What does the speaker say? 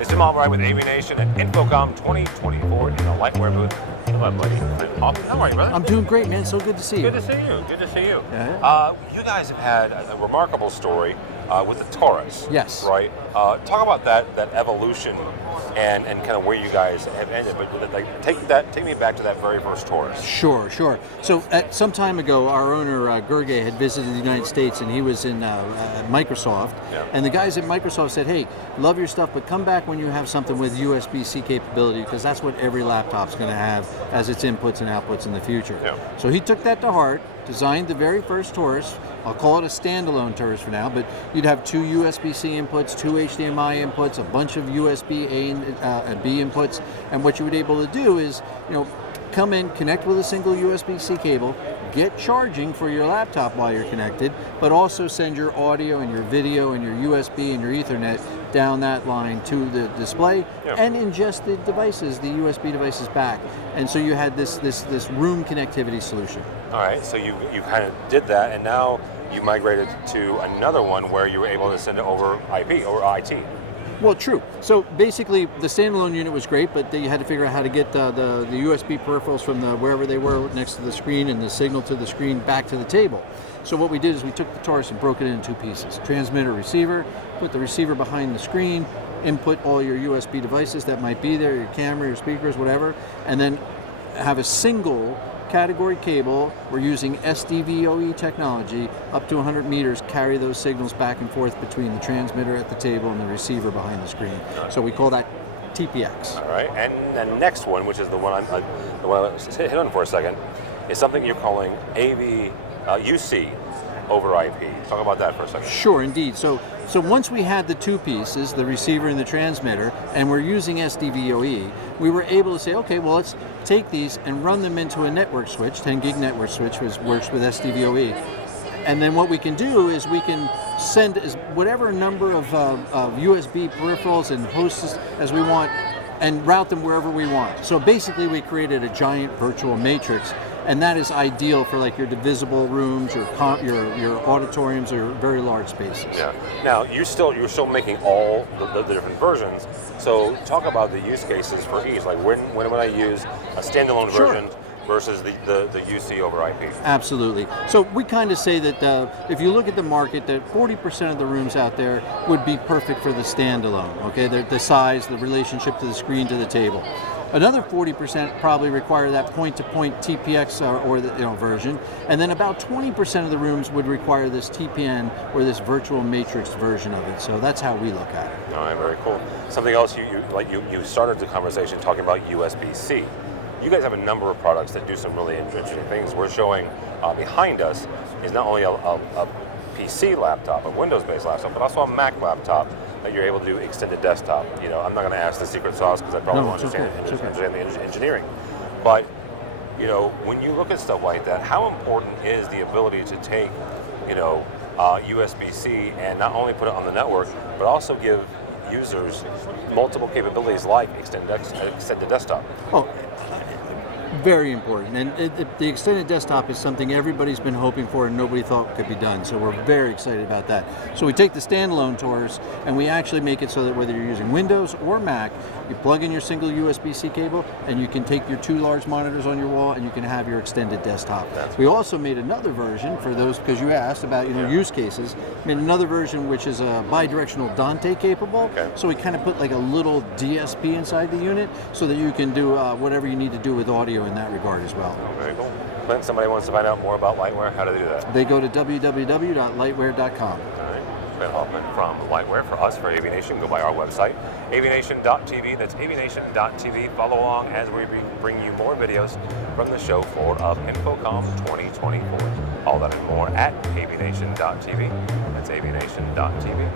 It's Jim Albright with AVNation at InfoComm 2024 in the Lightware booth. Hello, buddy. How are you, brother? I'm doing great, man. So good to see you. Good to see you. Good to see you. Yeah. You guys have had a remarkable story with the Taurus. Yes. Right. Talk about that evolution and kind of where you guys have ended. But like, take me back to that very first Taurus. Sure. So at some time ago, our owner Gergely had visited the United States, and he was in Microsoft. Yeah. And the guys at Microsoft said, "Hey, love your stuff, but come back when you have something with USB-C capability, because that's what every laptop's going to have as its inputs and outputs in the future." Yeah. So he took that to heart, designed the very first Taurus. I'll call it a standalone Taurus for now, but you'd have two USB-C inputs, two HDMI inputs, a bunch of USB A and B inputs, and what you would be able to do is, come in, connect with a single USB-C cable, get charging for your laptop while you're connected, but also send your audio and your video and your USB and your Ethernet down that line to the display, and ingest the devices, the USB devices back. And so you had this room connectivity solution. All right, so you kind of did that, and now you migrated to another one where you were able to send it over IP, over IT. Well, true. So basically, the standalone unit was great, but you had to figure out how to get the USB peripherals from wherever they were next to the screen and the signal to the screen back to the table. So what we did is we took the Taurus and broke it into two pieces. Transmitter, receiver, put the receiver behind the screen, input all your USB devices that might be there, your camera, your speakers, whatever, and then have a single category cable. We're using SDVoE technology, up to 100 meters, carry those signals back and forth between the transmitter at the table and the receiver behind the screen. So we call that TPX. All right, and the next one, which is the one I hit on for a second, is something you're calling UC over IP. Talk about that for a second. Sure, indeed. So once we had the two pieces, the receiver and the transmitter, and we're using SDVoE, we were able to say, okay, well, let's take these and run them into a network switch, 10 gig network switch, which works with SDVoE. And then what we can do is we can send whatever number of USB peripherals and hosts as we want and route them wherever we want. So basically we created a giant virtual matrix, and that is ideal for like your divisible rooms, your auditoriums, or very large spaces. Yeah. Now you're still making all the different versions. So talk about the use cases for each. Like when would I use a standalone version versus the UC over IP? Absolutely. So we kind of say that if you look at the market, that 40% of the rooms out there would be perfect for the standalone. Okay, the size, the relationship to the screen, to the table. Another 40% probably require that point-to-point TPX or the version, and then about 20% of the rooms would require this TPN or this virtual matrix version of it. So that's how we look at it. All right, very cool. Something else you started the conversation talking about USB-C. You guys have a number of products that do some really interesting things. We're showing behind us is not only a PC laptop, a Windows-based laptop, but also a Mac laptop that you're able to do extended desktop. I'm not going to ask the secret sauce because I probably won't understand the engineering. But when you look at stuff like that, how important is the ability to take USB-C and not only put it on the network, but also give users multiple capabilities like extended desktop? Oh, very important. And the extended desktop is something everybody's been hoping for and nobody thought could be done. So we're very excited about that. So we take the standalone Taurus and we actually make it so that whether you're using Windows or Mac, you plug in your single USB-C cable and you can take your two large monitors on your wall and you can have your extended desktop. We also made another version for those, because you asked about use cases, made another version which is a bidirectional Dante capable. Okay. So we kind of put like a little DSP inside the unit so that you can do whatever you need to do with audio in that regard as well. Oh, very cool. Clint, somebody wants to find out more about Lightware, how do they do that? They go to www.lightware.com. All right. Clint Hoffman from Lightware. For us, for AVNation, go by our website, avnation.tv. That's avnation.tv. Follow along as we bring you more videos from the show floor of InfoComm 2024. All that and more at avnation.tv. That's avnation.tv.